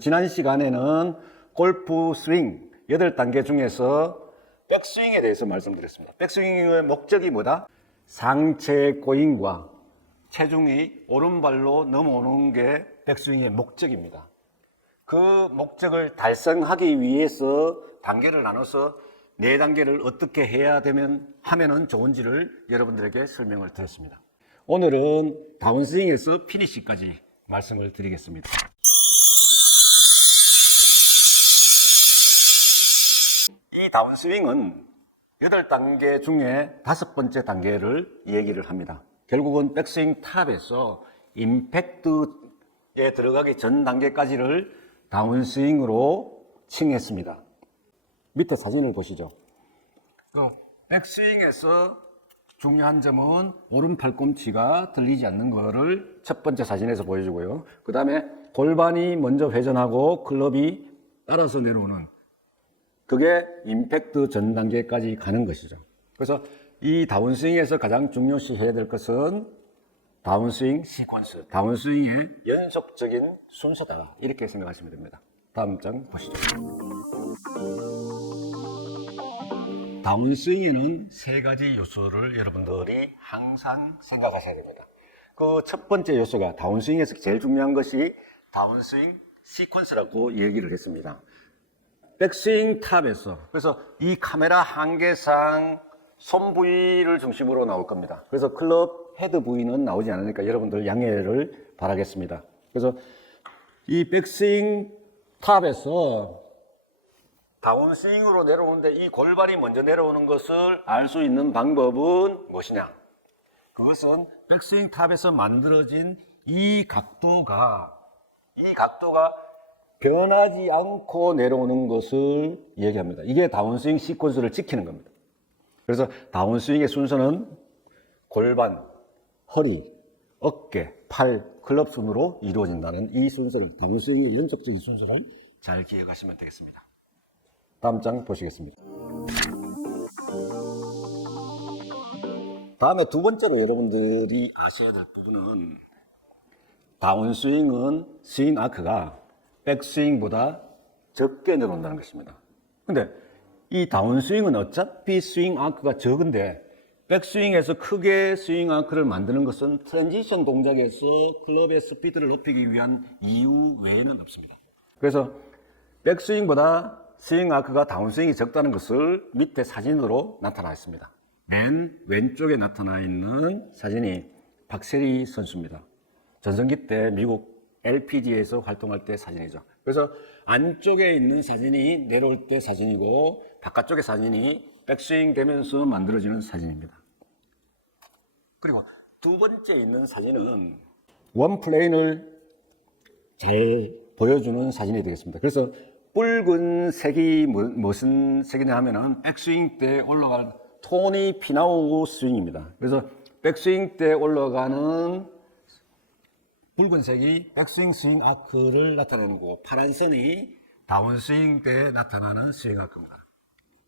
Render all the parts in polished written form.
지난 시간에는 골프 스윙 8단계 중에서 백스윙에 대해서 말씀드렸습니다. 백스윙의 목적이 뭐다? 상체 꼬임과 체중이 오른발로 넘어오는 게 백스윙의 목적입니다. 그 목적을 달성하기 위해서 단계를 나눠서 4단계를 어떻게 해야 하면은 좋은지를 여러분들에게 설명을 드렸습니다. 오늘은 다운스윙에서 피니시까지 말씀을 드리겠습니다. 이 다운스윙은 8단계 중에 5번째 단계를 얘기를 합니다. 결국은 백스윙 탑에서 임팩트에 들어가기 전 단계까지를 다운스윙으로 칭했습니다. 밑에 사진을 보시죠. 백스윙에서 중요한 점은 오른 팔꿈치가 들리지 않는 것을 첫 번째 사진에서 보여주고요. 그 다음에 골반이 먼저 회전하고 클럽이 따라서 내려오는, 그게 임팩트 전 단계까지 가는 것이죠. 그래서 이 다운스윙에서 가장 중요시해야 될 것은 다운스윙 시퀀스, 다운스윙의 연속적인 순서다, 이렇게 생각하시면 됩니다. 다음 장 보시죠. 다운스윙에는 3가지 요소를 여러분들이 항상 생각하셔야 됩니다. 그 첫 번째 요소가, 다운스윙에서 제일 중요한 것이 다운스윙 시퀀스라고 얘기를 했습니다. 백스윙 탑에서, 그래서 이 카메라 한계상 손 부위를 중심으로 나올 겁니다. 그래서 클럽 헤드 부위는 나오지 않으니까 여러분들 양해를 바라겠습니다. 그래서 이 백스윙 탑에서 다운스윙으로 내려오는데 이 골반이 먼저 내려오는 것을 알 수 있는 방법은 무엇이냐? 그것은 백스윙 탑에서 만들어진 이 각도가 변하지 않고 내려오는 것을 얘기합니다. 이게 다운스윙 시퀀스를 지키는 겁니다. 그래서 다운스윙의 순서는 골반, 허리, 어깨, 팔, 클럽 순으로 이루어진다는 이 순서를, 다운스윙의 연속적인 순서를 잘 기억하시면 되겠습니다. 다음 장 보시겠습니다. 다음에 두 번째로 여러분들이 아셔야 될 부분은, 다운스윙은 스윙 아크가 백스윙보다 적게 내려온다는 것입니다. 근데 이 다운스윙은 어차피 스윙 아크가 적은데 백스윙에서 크게 스윙 아크를 만드는 것은 트랜지션 동작에서 클럽의 스피드를 높이기 위한 이유 외에는 없습니다. 그래서 백스윙보다 스윙 아크가 다운스윙이 적다는 것을 밑에 사진으로 나타나 있습니다. 맨 왼쪽에 나타나 있는 사진이 박세리 선수입니다. 전성기 때 미국 LPGA에서 활동할 때 사진이죠. 그래서 안쪽에 있는 사진이 내려올 때 사진이고, 바깥쪽의 사진이 백스윙 되면서 만들어지는 사진입니다. 그리고 두 번째 있는 사진은 원 플레인을 잘 보여주는 사진이 되겠습니다. 그래서 붉은색이 무슨 색이냐 하면은 백스윙 때 올라갈 토니 피나우 스윙입니다. 그래서 백스윙 때 올라가는 붉은색이 백스윙 스윙 아크를 나타내는 거고, 파란 선이 다운스윙 때 나타나는 스윙 아크입니다.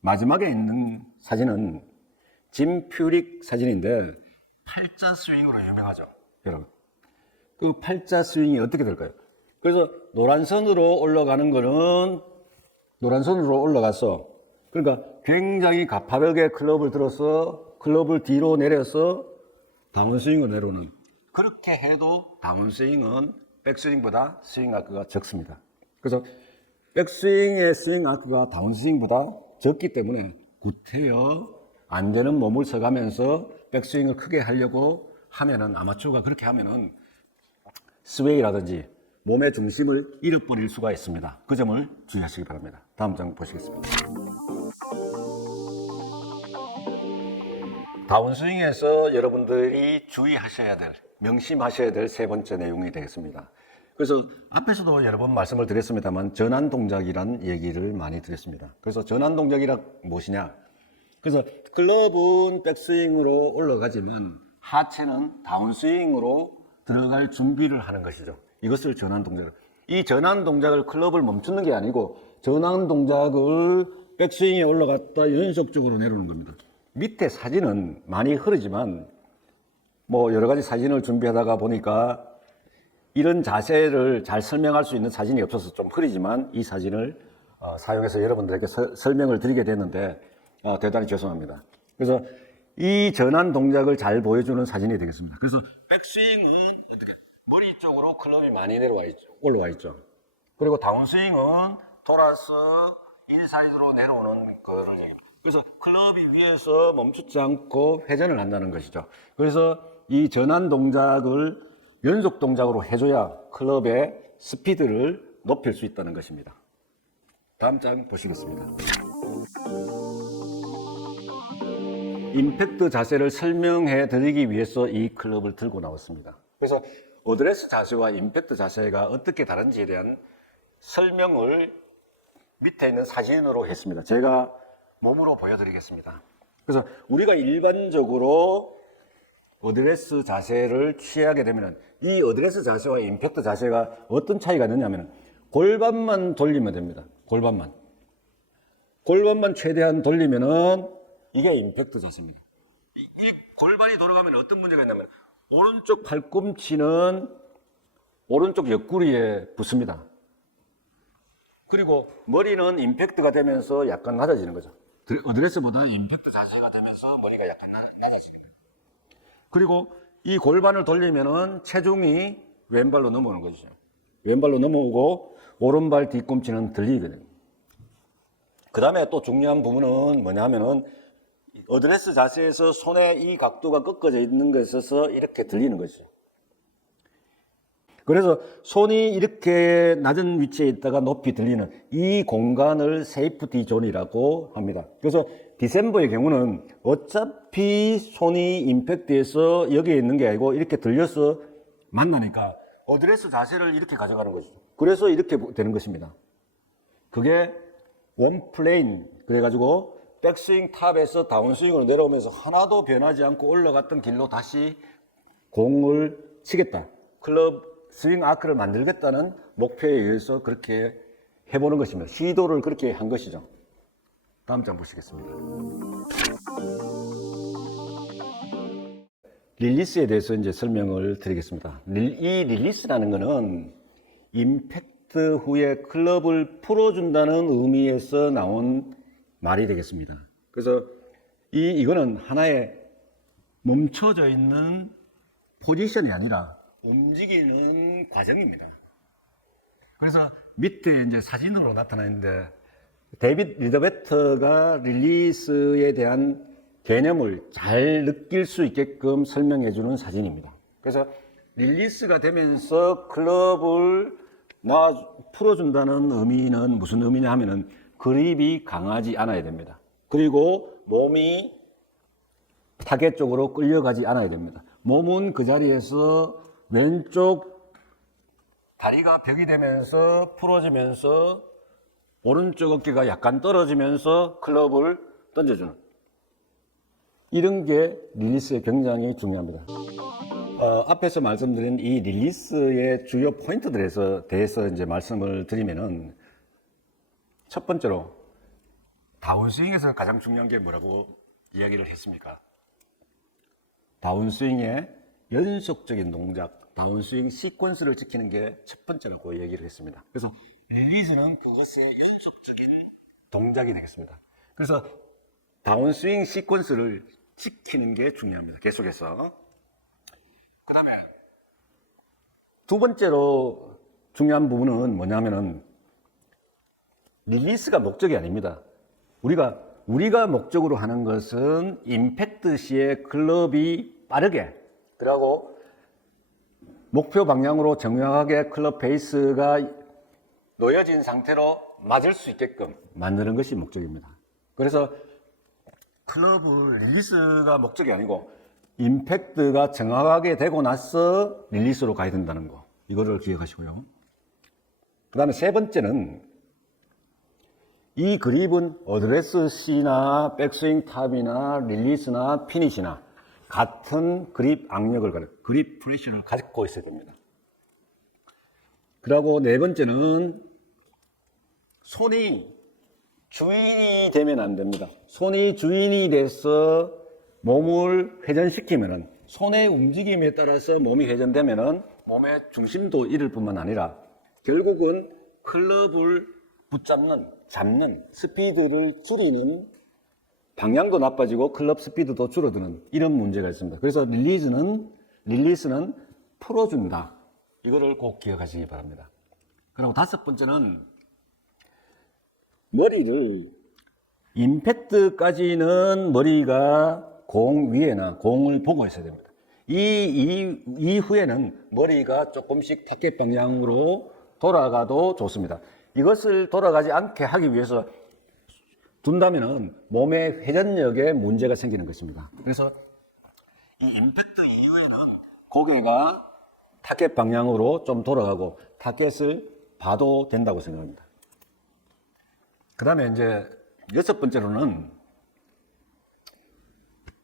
마지막에 있는 사진은 짐 퓨릭 사진인데 팔자 스윙으로 유명하죠, 여러분. 그 팔자 스윙이 어떻게 될까요? 그래서 노란선으로 올라가는 거는 노란선으로 올라가서, 그러니까 굉장히 가파르게 클럽을 들어서 클럽을 뒤로 내려서 다운스윙으로 내려오는, 그렇게 해도 다운스윙은 백스윙보다 스윙 아크가 적습니다. 그래서 백스윙의 스윙 아크가 다운스윙보다 적기 때문에 구태여 안 되는 몸을 써가면서 백스윙을 크게 하려고 하면은, 아마추어가 그렇게 하면은 스웨이라든지 몸의 중심을 잃어버릴 수가 있습니다. 그 점을 주의하시기 바랍니다. 다음 장 보시겠습니다. 다운스윙에서 여러분들이 주의하셔야 될, 명심하셔야 될 3번째 내용이 되겠습니다. 그래서 앞에서도 여러 번 말씀을 드렸습니다만 전환 동작이란 얘기를 많이 드렸습니다. 그래서 전환 동작이란 무엇이냐? 그래서 클럽은 백스윙으로 올라가지만 하체는 다운스윙으로 들어갈 준비를 하는 것이죠. 이것을 전환 동작을. 이 전환 동작을 클럽을 멈추는 게 아니고 전환 동작을 백스윙에 올라갔다 연속적으로 내려오는 겁니다. 밑에 사진은 많이 흐르지만 뭐 여러 가지 사진을 준비하다가 보니까 이런 자세를 잘 설명할 수 있는 사진이 없어서 좀 흐리지만 이 사진을 사용해서 여러분들에게 설명을 드리게 됐는데 대단히 죄송합니다. 그래서 이 전환 동작을 잘 보여주는 사진이 되겠습니다. 그래서 백스윙은 어떻게 머리 쪽으로 클럽이 많이 올라와 있죠. 그리고 다운스윙은 돌아서 인사이드로 내려오는 거를 얘기합니다. 그래서 클럽이 위에서 멈추지 않고 회전을 한다는 것이죠. 그래서 이 전환 동작을 연속 동작으로 해줘야 클럽의 스피드를 높일 수 있다는 것입니다. 다음 장 보시겠습니다. 임팩트 자세를 설명해 드리기 위해서 이 클럽을 들고 나왔습니다. 그래서 어드레스 자세와 임팩트 자세가 어떻게 다른지에 대한 설명을 밑에 있는 사진으로 했습니다. 제가 몸으로 보여드리겠습니다. 그래서 우리가 일반적으로 어드레스 자세를 취하게 되면 이 어드레스 자세와 임팩트 자세가 어떤 차이가 있느냐면 골반만 돌리면 됩니다. 골반만 최대한 돌리면은 이게 임팩트 자세입니다. 이 골반이 돌아가면 어떤 문제가 있냐면 오른쪽 팔꿈치는 오른쪽 옆구리에 붙습니다. 그리고 머리는 임팩트가 되면서 약간 낮아지는 거죠. 어드레스보다 임팩트 자세가 되면서 머리가 약간 낮아지는 거예요. 그리고 이 골반을 돌리면은 체중이 왼발로 넘어오는 거죠. 왼발로 넘어오고 오른발 뒤꿈치는 들리거든요. 그 다음에 또 중요한 부분은 뭐냐면은 어드레스 자세에서 손의 이 각도가 꺾어져 있는 것에 있어서 이렇게 들리는 거죠. 그래서 손이 이렇게 낮은 위치에 있다가 높이 들리는 이 공간을 세이프티 존이라고 합니다. 그래서 디셈버의 경우는 어차피 손이 임팩트에서 여기에 있는 게 아니고 이렇게 들려서 만나니까 어드레스 자세를 이렇게 가져가는 거죠. 그래서 이렇게 되는 것입니다. 그게 원 플레인, 그래가지고 백스윙 탑에서 다운스윙으로 내려오면서 하나도 변하지 않고 올라갔던 길로 다시 공을 치겠다. 클럽 스윙 아크를 만들겠다는 목표에 의해서 그렇게 해보는 것입니다. 시도를 그렇게 한 것이죠. 다음 장 보시겠습니다. 릴리스에 대해서 이제 설명을 드리겠습니다. 이 릴리스라는 것은 임팩트 후에 클럽을 풀어준다는 의미에서 나온 말이 되겠습니다. 그래서 이거는 하나의 멈춰져 있는 포지션이 아니라 움직이는 과정입니다. 그래서 밑에 이제 사진으로 나타나는데 데이빗 리더베터가 릴리스에 대한 개념을 잘 느낄 수 있게끔 설명해 주는 사진입니다. 그래서 릴리스가 되면서 클럽을 풀어준다는 의미는 무슨 의미냐 하면은 그립이 강하지 않아야 됩니다. 그리고 몸이 타겟 쪽으로 끌려가지 않아야 됩니다. 몸은 그 자리에서 왼쪽 다리가 벽이 되면서 풀어지면서 오른쪽 어깨가 약간 떨어지면서 클럽을 던져주는 이런 게 릴리스에 굉장히 중요합니다. 앞에서 말씀드린 이 릴리스의 주요 포인트들에 대해서 이제 말씀을 드리면은 첫 번째로 다운스윙에서 가장 중요한 게 뭐라고 이야기를 했습니까? 다운스윙의 연속적인 동작, 다운스윙 시퀀스를 지키는 게 첫 번째라고 얘기를 했습니다. 그래서 릴리스는 그것의 연속적인 동작이 되겠습니다. 그래서 다운스윙 시퀀스를 지키는 게 중요합니다. 계속해서. 그 다음에 두 번째로 중요한 부분은 뭐냐면은 릴리스가 목적이 아닙니다. 우리가 목적으로 하는 것은 임팩트 시에 클럽이 빠르게 그리고 목표 방향으로 정확하게 클럽 페이스가 놓여진 상태로 맞을 수 있게끔 만드는 것이 목적입니다. 그래서 클럽을 릴리스가 목적이 아니고 임팩트가 정확하게 되고 나서 릴리스로 가야 된다는 거, 이거를 기억하시고요. 그 다음에 세 번째는 이 그립은 어드레스 C나 백스윙 탑이나 릴리스나 피니시나 같은 그립 악력을 그립 프레셔를 가지고 있어야 됩니다. 그리고 네 번째는 손이 주인이 되면 안 됩니다. 손이 주인이 돼서 몸을 회전시키면은 손의 움직임에 따라서 몸이 회전되면은 몸의 중심도 잃을 뿐만 아니라 결국은 클럽을 잡는 스피드를 줄이는 방향도 나빠지고 클럽 스피드도 줄어드는 이런 문제가 있습니다. 그래서 릴리스는 풀어준다. 이거를 꼭 기억하시기 바랍니다. 그리고 다섯 번째는 머리를 임팩트까지는 머리가 공 위에나 공을 보고 있어야 됩니다. 이후에는 머리가 조금씩 타겟 방향으로 돌아가도 좋습니다. 이것을 돌아가지 않게 하기 위해서 둔다면은 몸의 회전력에 문제가 생기는 것입니다. 그래서 이 임팩트 이후에는 고개가 타겟 방향으로 좀 돌아가고 타겟을 봐도 된다고 생각합니다. 그 다음에 이제 여섯 번째로는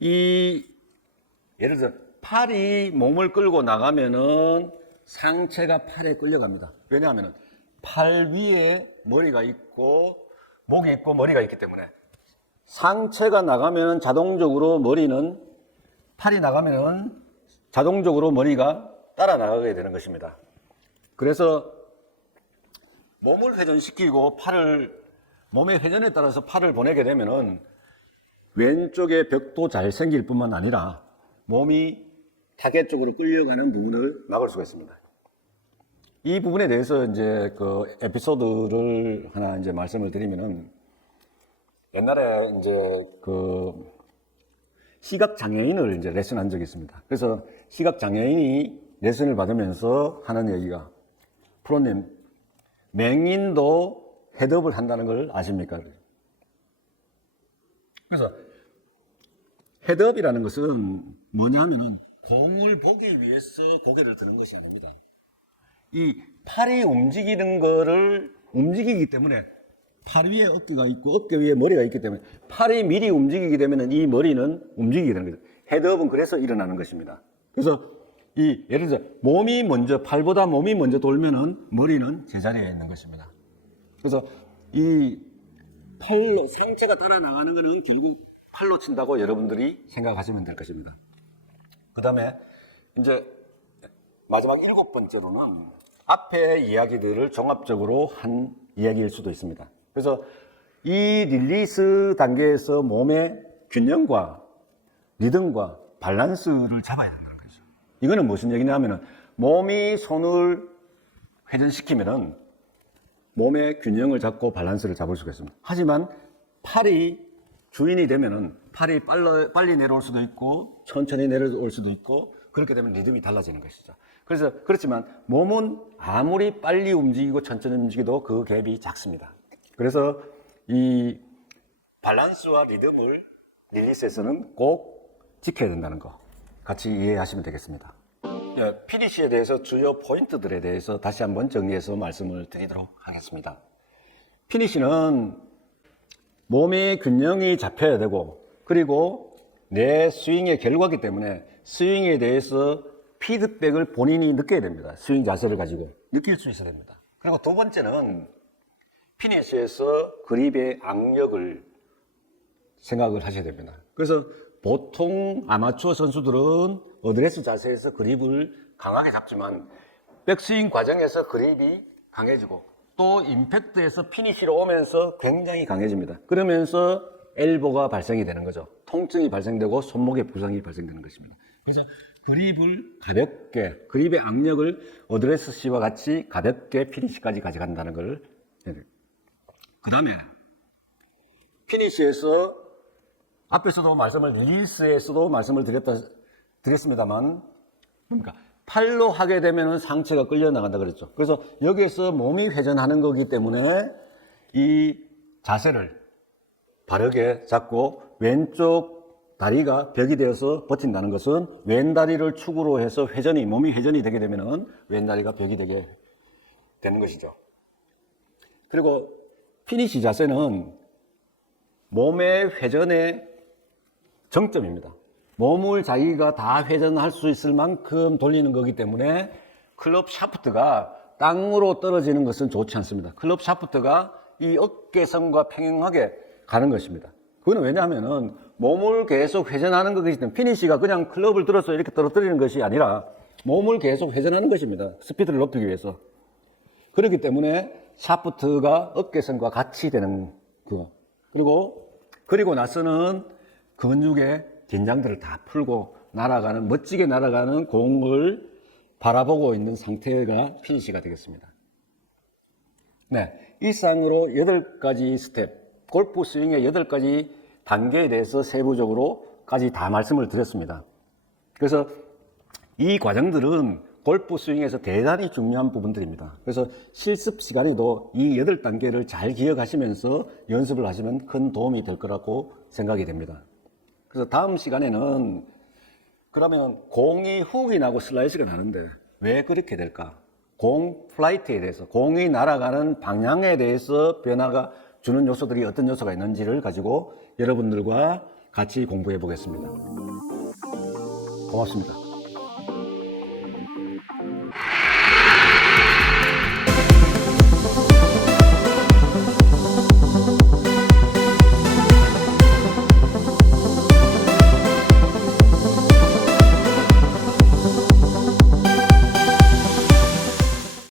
예를 들어 팔이 몸을 끌고 나가면은 상체가 팔에 끌려갑니다. 왜냐하면 팔 위에 머리가 있고 목이 있고 머리가 있기 때문에 상체가 나가면 자동적으로 팔이 나가면은 자동적으로 머리가 따라 나가게 되는 것입니다. 그래서 몸을 회전시키고 몸의 회전에 따라서 팔을 보내게 되면은 왼쪽에 벽도 잘 생길 뿐만 아니라 몸이 타겟 쪽으로 끌려가는 부분을 막을 수가 있습니다. 이 부분에 대해서 이제 그 에피소드를 하나 이제 말씀을 드리면은 옛날에 이제 그 시각 장애인을 이제 레슨한 적이 있습니다. 그래서 시각 장애인이 레슨을 받으면서 하는 얘기가 프로님, 맹인도 헤드업을 한다는 걸 아십니까? 그래서 헤드업이라는 것은 뭐냐면은 공을 보기 위해서 고개를 드는 것이 아닙니다. 이 팔이 움직이는 거를 움직이기 때문에 팔 위에 어깨가 있고 어깨 위에 머리가 있기 때문에 팔이 미리 움직이게 되면 이 머리는 움직이게 되는 거죠. 헤드업은 그래서 일어나는 것입니다. 그래서 예를 들어 팔보다 몸이 먼저 돌면은 머리는 제자리에 있는 것입니다. 그래서 이 팔로 상체가 따라 나가는 것은 결국 팔로 친다고 여러분들이 생각하시면 될 것입니다. 그 다음에 이제 마지막 일곱 번째로는 앞의 이야기들을 종합적으로 한 이야기일 수도 있습니다. 그래서 이 릴리스 단계에서 몸의 균형과 리듬과 밸런스를 잡아야 된다는 거죠. 이거는 무슨 얘기냐면은 몸이 손을 회전시키면은 몸의 균형을 잡고 밸런스를 잡을 수가 있습니다. 하지만 팔이 주인이 되면은 팔이 빨리 내려올 수도 있고 천천히 내려올 수도 있고 그렇게 되면 리듬이 달라지는 것이죠. 그렇지만 몸은 아무리 빨리 움직이고 천천히 움직여도 그 갭이 작습니다. 그래서 이 밸런스와 리듬을 릴리스에서는 꼭 지켜야 된다는 거 같이 이해하시면 되겠습니다. 피니시에 대해서 주요 포인트들에 대해서 다시 한번 정리해서 말씀을 드리도록 하겠습니다. 피니시는 몸의 균형이 잡혀야 되고 그리고 내 스윙의 결과이기 때문에 스윙에 대해서 피드백을 본인이 느껴야 됩니다. 스윙 자세를 가지고 느낄 수 있어야 됩니다. 그리고 두 번째는 피니시에서 그립의 악력을 생각을 하셔야 됩니다. 그래서 보통 아마추어 선수들은 어드레스 자세에서 그립을 강하게 잡지만 백스윙 과정에서 그립이 강해지고 또 임팩트에서 피니시로 오면서 굉장히 강해집니다. 그러면서 엘보가 발생이 되는 거죠. 통증이 발생되고 손목에 부상이 발생되는 것입니다. 그래서 그립을 가볍게, 그립의 악력을 어드레스 C와 같이 가볍게 피니시까지 가져간다는 걸. 그 다음에 피니시에서 앞에서도 릴리스에서도 말씀을 드렸습니다만, 그러니까 팔로 하게 되면 상체가 끌려 나간다 그랬죠. 그래서 여기에서 몸이 회전하는 거기 때문에 이 자세를 바르게 잡고 왼쪽 다리가 벽이 되어서 버틴다는 것은 왼다리를 축으로 해서 몸이 회전이 되게 되면 왼다리가 벽이 되게 되는 것이죠. 그리고 피니시 자세는 몸의 회전의 정점입니다. 몸을 자기가 다 회전할 수 있을 만큼 돌리는 거기 때문에 클럽 샤프트가 땅으로 떨어지는 것은 좋지 않습니다. 클럽 샤프트가 이 어깨선과 평행하게 가는 것입니다. 그거는 왜냐하면은 몸을 계속 회전하는 것이기 때문에 피니시가 그냥 클럽을 들어서 이렇게 떨어뜨리는 것이 아니라 몸을 계속 회전하는 것입니다. 스피드를 높이기 위해서. 그렇기 때문에 샤프트가 어깨선과 같이 되는 거. 그리고 나서는 근육의 긴장들을 다 풀고 멋지게 날아가는 공을 바라보고 있는 상태가 피니시가 되겠습니다. 네. 이상으로 8가지 스텝, 골프 스윙의 8가지 단계에 대해서 세부적으로까지 다 말씀을 드렸습니다. 그래서 이 과정들은 골프 스윙에서 대단히 중요한 부분들입니다. 그래서 실습 시간에도 이 8단계를 잘 기억하시면서 연습을 하시면 큰 도움이 될 거라고 생각이 됩니다. 그래서 다음 시간에는 그러면 공이 훅이 나고 슬라이스가 나는데 왜 그렇게 될까? 공 플라이트에 대해서, 공이 날아가는 방향에 대해서 변화가 주는 요소들이 어떤 요소가 있는지를 가지고 여러분들과 같이 공부해 보겠습니다. 고맙습니다.